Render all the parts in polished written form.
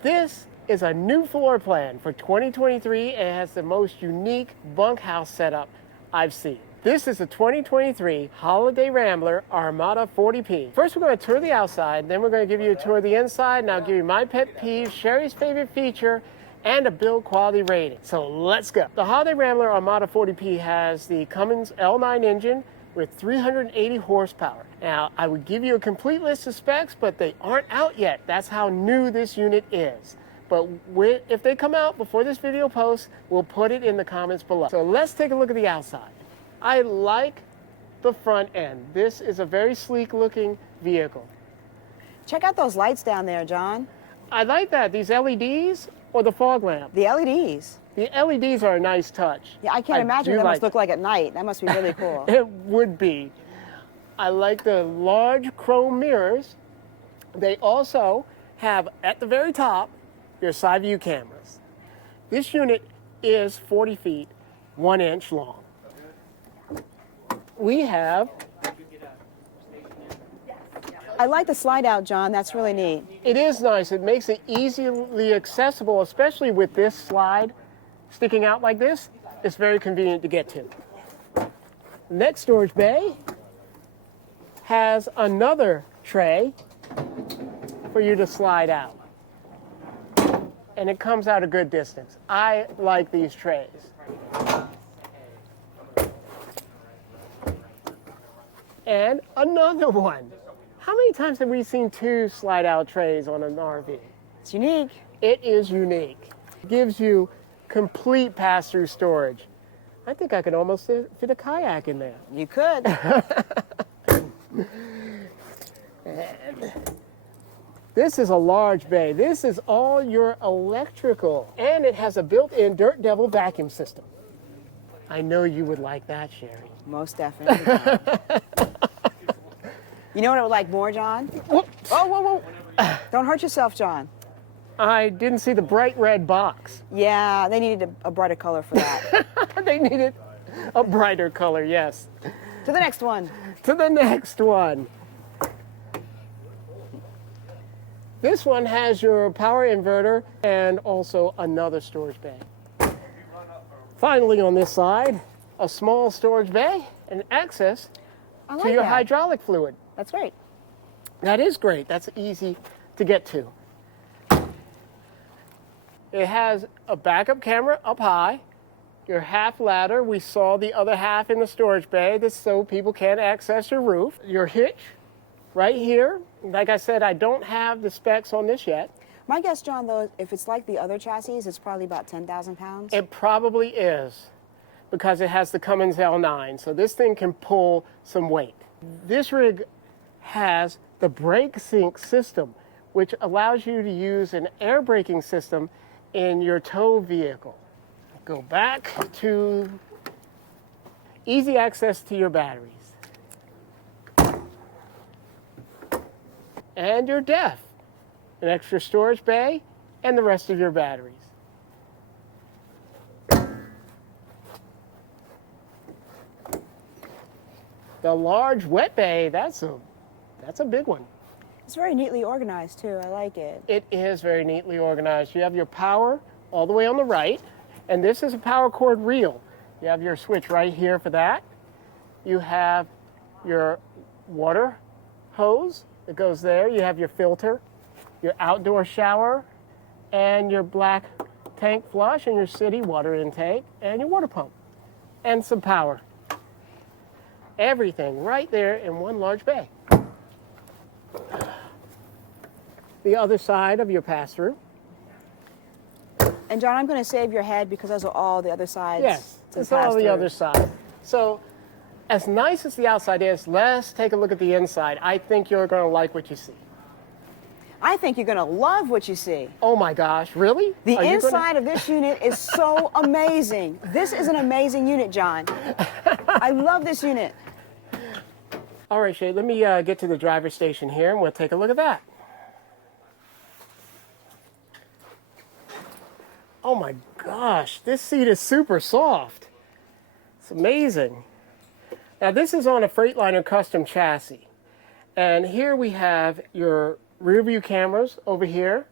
This is a new floor plan for 2023 and it has the most unique bunkhouse setup I've seen. This is a 2023 Holiday Rambler Armada 40P. First we're going to tour the outside, then we're going to give you a tour of the inside, and I'll give you my pet peeve, Sherry's favorite feature, and a build quality rating. So let's go. The Holiday Rambler Armada 40P has the Cummins L9 engine with 380 horsepower. Now, I would give you a complete list of specs, but they aren't out yet. That's how new this unit is. But if they come out before this video posts, we'll put it in the comments below. So let's take a look at the outside. I like the front end. This is a very sleek looking vehicle. Check out those lights down there, John. I like that. These LEDs or the fog lamp? The LEDs. The LEDs are a nice touch. Yeah, I can't imagine what that must look like at night. That must be really cool. It would be. I like the large chrome mirrors. They also have, at the very top, your side view cameras. This unit is 40 feet, 1 inch long. We have... I like the slide out, John. That's really neat. It is nice. It makes it easily accessible, especially with this slide sticking out like this. It's very convenient to get to. The next storage bay has another tray for you to slide out. And it comes out a good distance. I like these trays. And another one. How many times have we seen 2 slide out trays on an RV? It's unique. It is unique. It gives you complete pass-through storage. I think I could almost fit a kayak in there. You could. And this is a large bay. This is all your electrical. And it has a built-in Dirt Devil vacuum system. I know you would like that, Sherry. Most definitely. You know what I would like more, John? Whoops. Oh, whoa, whoa. Don't hurt yourself, John. I didn't see the bright red box. Yeah, they needed a brighter color for that. They needed a brighter color, yes. To the next one. To the next one. This one has your power inverter and also another storage bay. Finally, on this side, a small storage bay and access to your hydraulic fluid. That's great. That is great. That's easy to get to. It has a backup camera up high, your half ladder. We saw the other half in the storage bay, this so people can't access your roof. Your hitch right here. Like I said, I don't have the specs on this yet. My guess, John, though, if it's like the other chassis, it's probably about 10,000 pounds. It probably is, because it has the Cummins L9, so this thing can pull some weight. This rig has the brake sync system, which allows you to use an air braking system in your tow vehicle. Go back to easy access to your batteries. And your DEF, an extra storage bay, and the rest of your batteries. The large wet bay, that's a big one. It's very neatly organized, too. I like it. It is very neatly organized. You have your power all the way on the right, and this is a power cord reel. You have your switch right here for that. You have your water hose that goes there. You have your filter, your outdoor shower, and your black tank flush, and your city water intake, and your water pump, and some power. Everything right there in one large bay. The other side of your pass-through. And John, I'm going to save your head because those are all the other sides. Yes, it's all the other side. So, as nice as the outside is, let's take a look at the inside. I think you're going to like what you see. I think you're going to love what you see. Oh my gosh, really? The inside of this unit is so amazing. This is an amazing unit, John. I love this unit. All right, Shay, let me get to the driver's station here and we'll take a look at that. Oh my gosh, this seat is super soft. It's amazing. Now this is on a Freightliner custom chassis. And here we have your rear view cameras over here.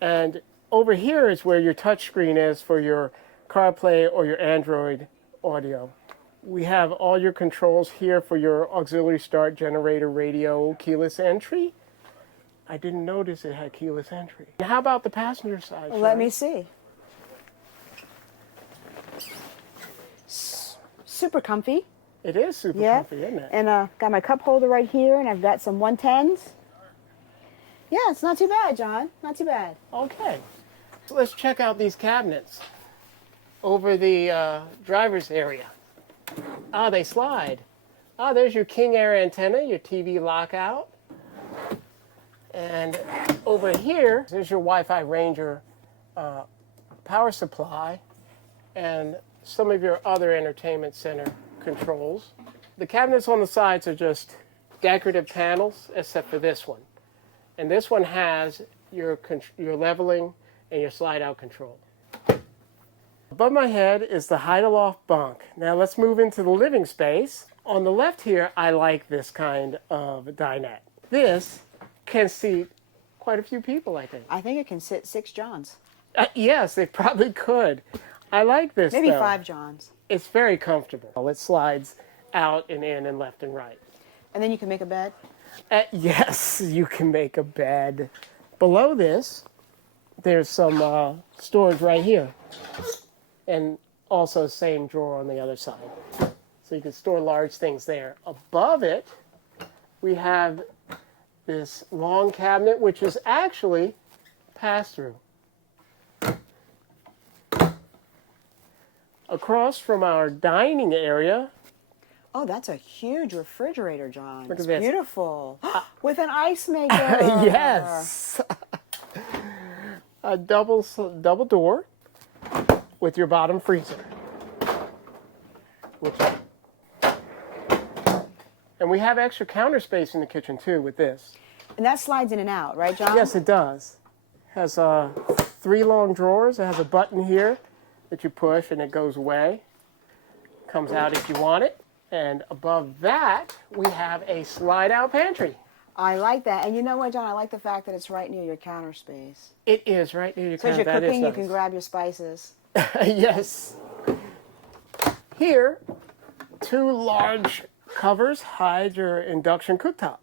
And over here is where your touchscreen is for your CarPlay or your Android audio. We have all your controls here for your auxiliary start, generator, radio, keyless entry. I didn't notice it had keyless entry. How about the passenger side? Well, let me see. Super comfy. It is super comfy, isn't it? And got my cup holder right here, and I've got some 110s. Yeah, it's not too bad, John. Not too bad. Okay. So let's check out these cabinets over the driver's area. Ah, they slide. Ah, there's your King Air antenna, your TV lockout. And over here, there's your Wi-Fi Ranger power supply and some of your other entertainment center controls. The cabinets on the sides are just decorative panels, except for this one. And this one has your leveling and your slide-out control. Above my head is the hide-aloft bunk. Now let's move into the living space. On the left here, I like this kind of dinette. This can seat quite a few people, I think. I think it can sit 6 Johns. Yes, it probably could. I like this, Maybe though. 5 Johns. It's very comfortable. It slides out and in and left and right. And then you can make a bed? Yes, you can make a bed. Below this, there's some storage right here. And also same drawer on the other side. So you can store large things there. Above it, we have this long cabinet, which is actually pass-through. Across from our dining area. Oh, that's a huge refrigerator, John. Look at it's this. Beautiful. With an ice maker. Yes. A double door with your bottom freezer. And we have extra counter space in the kitchen too with this. And that slides in and out, right, John? Yes, it does. It has 3 long drawers. It has a button here that you push and it goes away. Comes out if you want it. And above that, we have a slide-out pantry. I like that. And you know what, John? I like the fact that it's right near your counter space. It is right near your So as counter. you're That is cooking, you nice. can grab your spices. Yes. Here, 2 large covers hide your induction cooktop.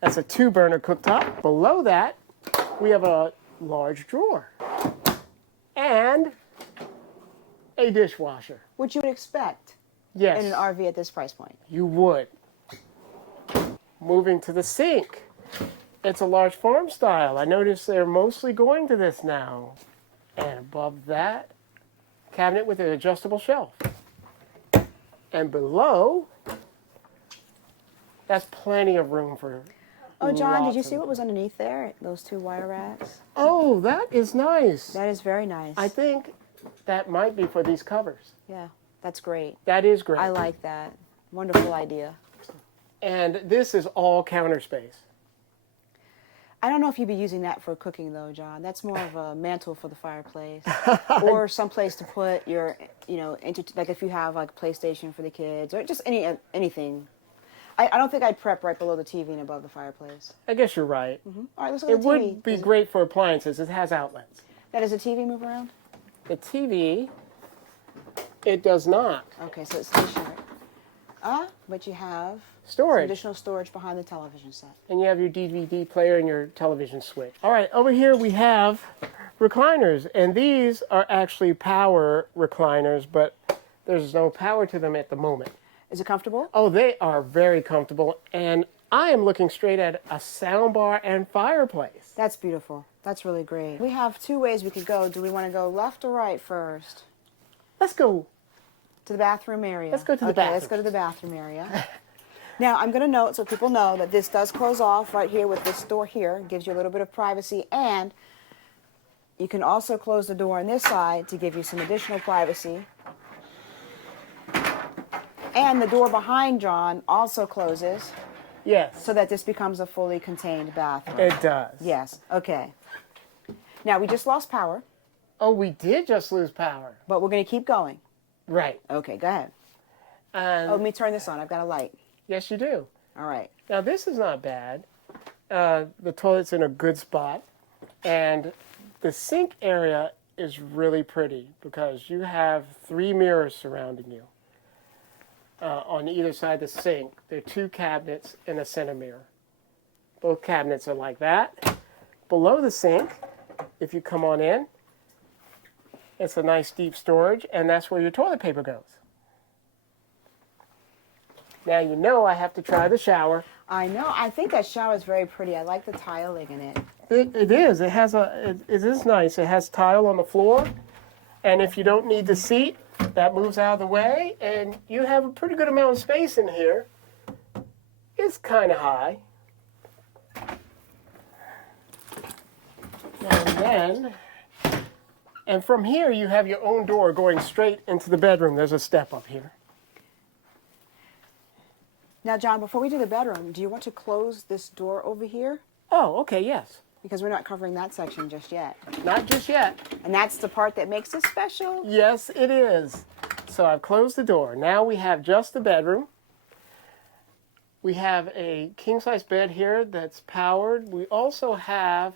That's a 2-burner cooktop. Below that, we have a large drawer and a dishwasher. Which you would expect Yes, in an RV at this price point. you would. Moving to the sink. It's a large farm style. I notice they're mostly going to this now. And above that, cabinet with an adjustable shelf. And below, that's plenty of room for Oh, John, did you lots see of- what was underneath there? Those 2 wire racks? Oh, that is nice. That is very nice. I think that might be for these covers. Yeah, that's great. That is great. I like that. Wonderful idea. And this is all counter space. I don't know if you'd be using that for cooking, though, John. That's more of a mantle for the fireplace, or someplace to put your, like if you have like PlayStation for the kids, or just anything. I don't think I'd prep right below the TV and above the fireplace. I guess you're right. All right, let's look It at the TV. would be great for appliances. It has outlets. Now, does the TV move around? The TV, it does not. Okay, so it's stationary. But you have some Storage. additional storage behind the television set. And you have your DVD player and your television switch. All right, over here we have recliners. And these are actually power recliners, but there's no power to them at the moment. Is it comfortable? Oh, they are very comfortable. And I am looking straight at a soundbar and fireplace. That's beautiful. That's really great. We have 2 ways we could go. Do we want to go left or right first? Let's go. To the bathroom area. Let's go to the Okay, let's bathroom. go to the bathroom area. Now, I'm going to note so people know that this does close off right here with this door here. It gives you a little bit of privacy. And you can also close the door on this side to give you some additional privacy. And the door behind John also closes Yes, so that this becomes a fully contained bathroom. it does. Yes, okay. Now, we just lost power, Oh, we did just lose power. but we're going to keep going. Right. Okay, go ahead. And Oh, let me turn this on. I've got a light. yes, you do. All right. Now, this is not bad. The toilet's in a good spot. And the sink area is really pretty because you have 3 mirrors surrounding you. On either side of the sink, there are 2 cabinets and a center mirror. Both cabinets are like that. Below the sink, if you come on in, it's a nice deep storage, and that's where your toilet paper goes. Now you know I have to try the shower. I know. I think that shower is very pretty. I like the tiling in it. It is. It is nice. It has tile on the floor, and if you don't need the seat, that moves out of the way, and you have a pretty good amount of space in here. It's kind of high. And from here, you have your own door going straight into the bedroom. There's a step up here. Now, John, before we do the bedroom, do you want to close this door over here? Oh, okay, yes. Because we're not covering that section just yet. Not just yet. And that's the part that makes it special. Yes, it is. So I've closed the door. Now we have just the bedroom. We have a king-size bed here that's powered. We also have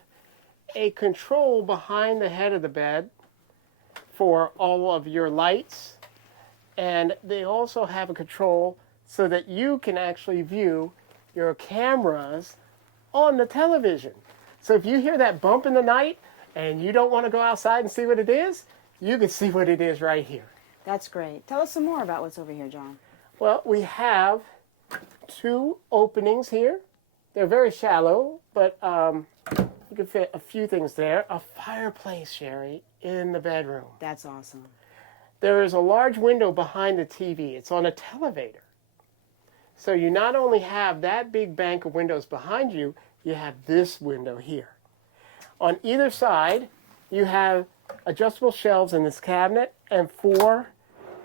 a control behind the head of the bed for all of your lights. And they also have a control so that you can actually view your cameras on the television. So if you hear that bump in the night and you don't want to go outside and see what it is, you can see what it is right here. That's great. Tell us some more about what's over here, John. Well, we have 2 openings here. They're very shallow, but you can fit a few things there. A fireplace, Sherry, in the bedroom. That's awesome. There is a large window behind the TV. It's on a televator. So you not only have that big bank of windows behind you, you have this window here. On either side, you have adjustable shelves in this cabinet and 4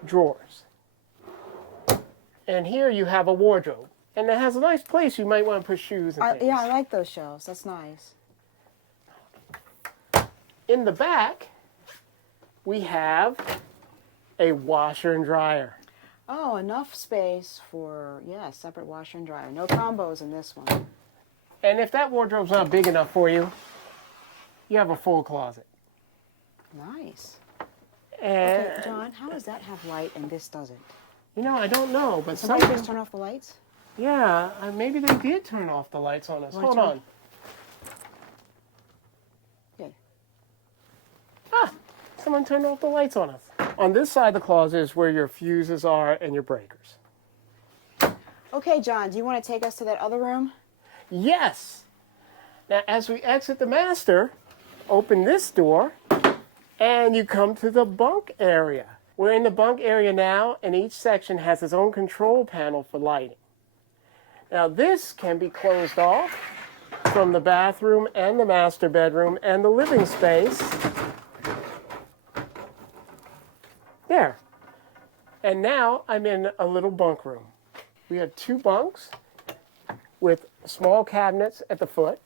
drawers. And here you have a wardrobe. And it has a nice place you might want to put shoes and things. Yeah, I like those shelves. That's nice. In the back, we have a washer and dryer. Oh, enough space for, yeah, separate washer and dryer. No combos in this one. And if that wardrobe's not big enough for you, you have a full closet. Nice. And, Okay, John, how does that have light and this doesn't? you know, I don't know, but Somebody something... just turn off the lights? Yeah, maybe they did turn off the lights on us. Lights Hold on. on. Yeah. Ah, someone turned off the lights on us. On this side of the closet is where your fuses are and your breakers. Okay, John, do you want to take us to that other room? Yes. Now, as we exit the master, open this door, and you come to the bunk area. We're in the bunk area now, and each section has its own control panel for lighting. Now, this can be closed off from the bathroom and the master bedroom and the living space. There. And now I'm in a little bunk room. We have 2 bunks with small cabinets at the foot.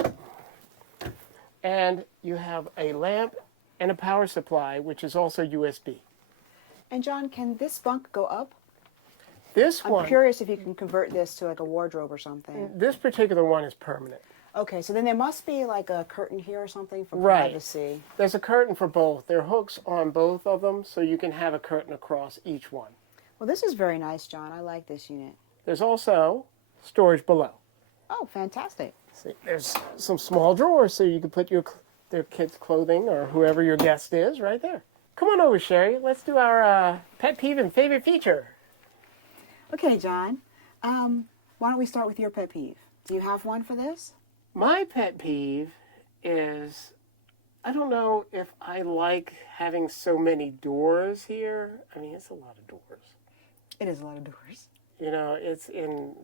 And you have a lamp and a power supply, which is also USB. And John, can this bunk go up? This I'm one, curious if you can convert this to like a wardrobe or something. this particular one is permanent. Okay, so then there must be like a curtain here or something for Right. privacy. There's a curtain for both. There are hooks on both of them, so you can have a curtain across each one. Well, this is very nice, John. I like this unit. There's also storage below. Oh, fantastic. See, there's some small drawers so you can put their kids' clothing or whoever your guest is right there. Come on over, Sherry. Let's do our pet peeve and favorite feature. Okay, John. Why don't we start with your pet peeve? Do you have one for this? My pet peeve is, I don't know if I like having so many doors here. I mean, it's a lot of doors. It is a lot of doors. You know,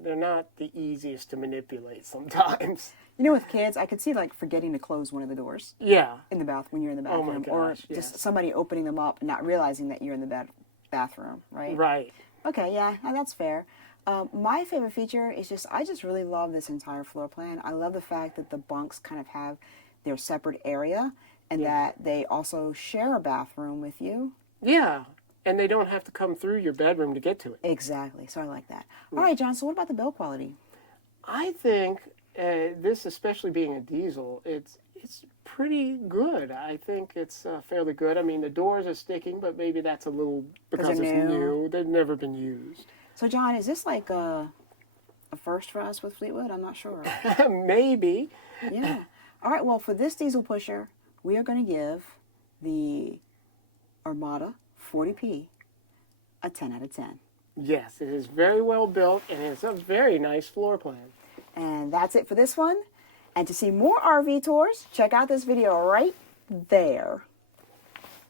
they're not the easiest to manipulate sometimes. You know, with kids, I could see like forgetting to close one of the doors Yeah. in the bath when you're in the Oh bathroom, my or gosh, just yes. somebody opening them up and not realizing that you're in the bathroom, right? Right. Okay, yeah, that's fair. My favorite feature is I just really love this entire floor plan. I love the fact that the bunks kind of have their separate area and that they also share a bathroom with you. Yeah. And they don't have to come through your bedroom to get to it. Exactly, so I like that. All right, John, so what about the build quality? I think this, especially being a diesel, It's pretty good. I think it's fairly good. I mean, the doors are sticking, but maybe that's a little because it's they're new. new. They've never been used. So, John, is this like a first for us with Fleetwood? I'm not sure. Maybe. Yeah. All right, well, for this diesel pusher, we are going to give the Armada 40P a 10 out of 10. Yes, it is very well built, and it's a very nice floor plan. And that's it for this one. And to see more RV tours, check out this video right there.